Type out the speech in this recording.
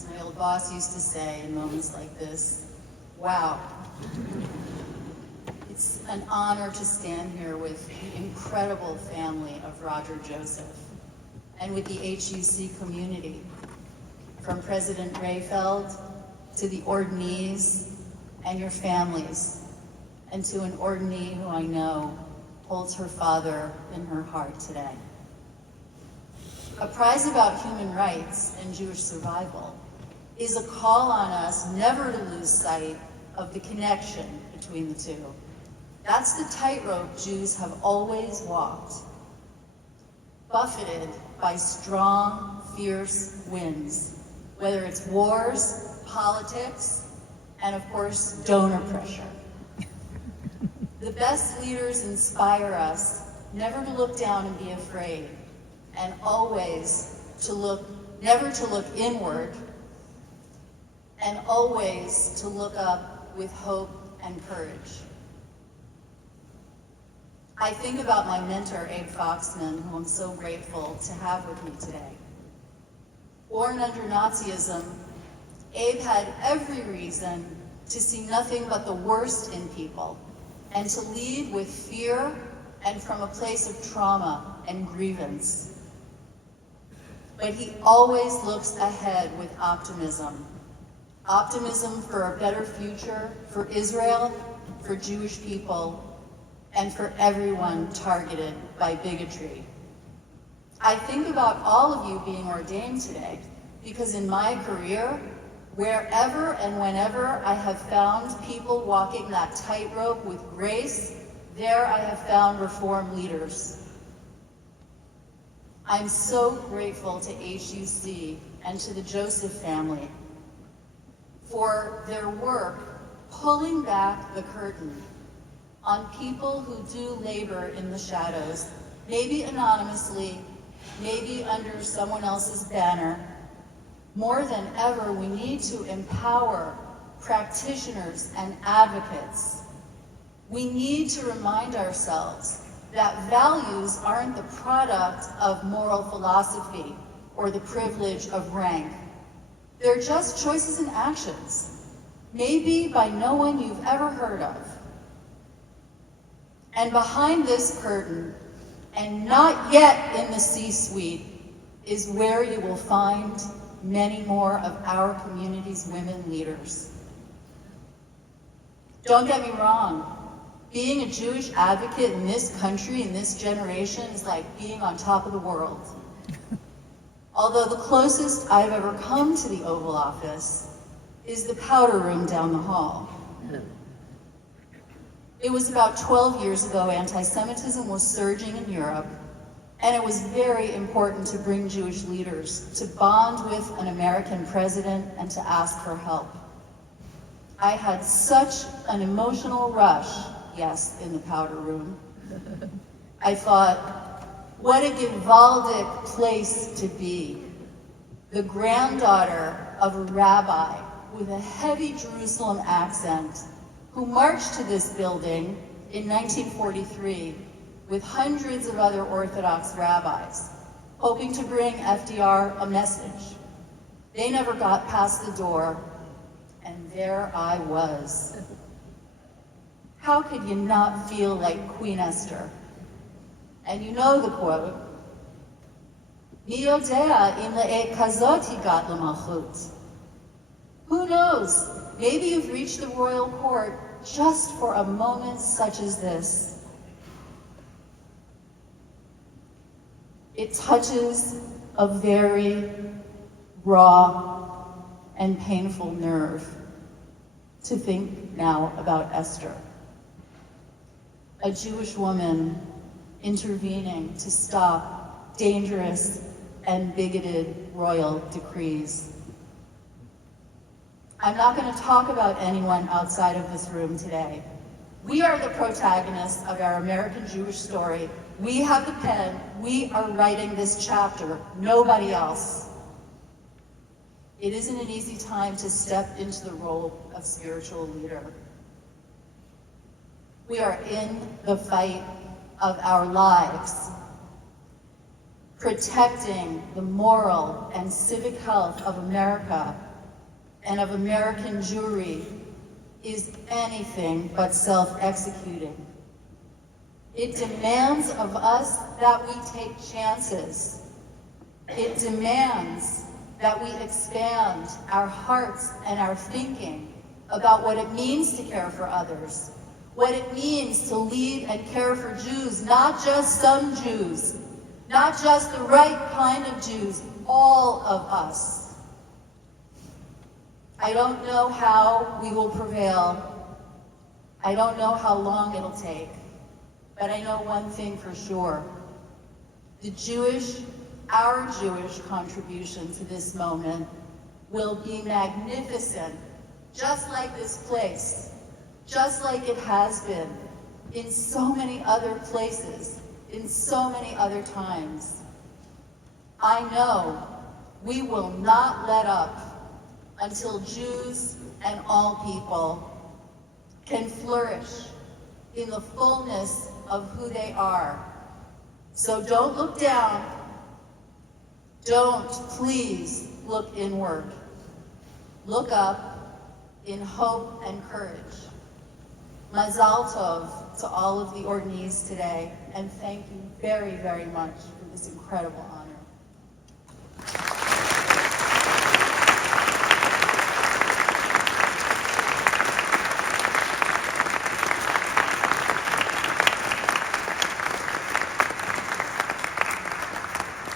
as my old boss used to say in moments like this, wow. It's an honor to stand here with the incredible family of Roger Joseph and with the HUC community, from President Rayfeld to the ordinees and your families, and to an ordinee who I know holds her father in her heart today. A prize about human rights and Jewish survival is a call on us never to lose sight of the connection between the two. That's the tightrope Jews have always walked, buffeted by strong, fierce winds, whether it's wars, politics, and of course, donor pressure. The best leaders inspire us never to look down and be afraid, and always never to look inward, and always to look up with hope and courage. I think about my mentor, Abe Foxman, who I'm so grateful to have with me today. Born under Nazism, Abe had every reason to see nothing but the worst in people and to lead with fear and from a place of trauma and grievance. But he always looks ahead with optimism. Optimism for a better future for Israel, for Jewish people, and for everyone targeted by bigotry. I think about all of you being ordained today because in my career, wherever and whenever I have found people walking that tightrope with grace, there I have found Reform leaders. I'm so grateful to HUC and to the Joseph family for their work pulling back the curtain on people who do labor in the shadows, maybe anonymously, maybe under someone else's banner. More than ever, we need to empower practitioners and advocates. We need to remind ourselves that values aren't the product of moral philosophy or the privilege of rank. They're just choices and actions, maybe by no one you've ever heard of. And behind this curtain, and not yet in the C-suite, is where you will find many more of our community's women leaders. Don't get me wrong, being a Jewish advocate in this country, in this generation, is like being on top of the world. Although the closest I've ever come to the Oval Office is the powder room down the hall. It was about 12 years ago, anti-Semitism was surging in Europe, and it was very important to bring Jewish leaders to bond with an American president and to ask for help. I had such an emotional rush, yes, in the powder room. I thought, what a gewaldic place to be. The granddaughter of a rabbi with a heavy Jerusalem accent who marched to this building in 1943 with hundreds of other Orthodox rabbis, hoping to bring FDR a message. They never got past the door, and there I was. How could you not feel like Queen Esther? And you know the quote, Mi yodea im le'et kazot higat l'malchut. Who knows? Maybe you've reached the royal court just for a moment such as this. It touches a very raw and painful nerve to think now about Esther, a Jewish woman intervening to stop dangerous and bigoted royal decrees. I'm not going to talk about anyone outside of this room today. We are the protagonists of our American Jewish story. We have the pen. We are writing this chapter. Nobody else. It isn't an easy time to step into the role of spiritual leader. We are in the fight of our lives, protecting the moral and civic health of America and of American Jewry is anything but self-executing. It demands of us that we take chances. It demands that we expand our hearts and our thinking about what it means to care for others, what it means to lead and care for Jews, not just some Jews, not just the right kind of Jews, all of us. I don't know how we will prevail. I don't know how long it'll take, but I know one thing for sure. Our Jewish contribution to this moment will be magnificent, just like this place, just like it has been in so many other places, in so many other times. I know we will not let up until Jews and all people can flourish in the fullness of who they are. So don't look down. Don't please look inward. Look up in hope and courage. Mazal tov to all of the ordinees today, and thank you very, very much for this incredible honor.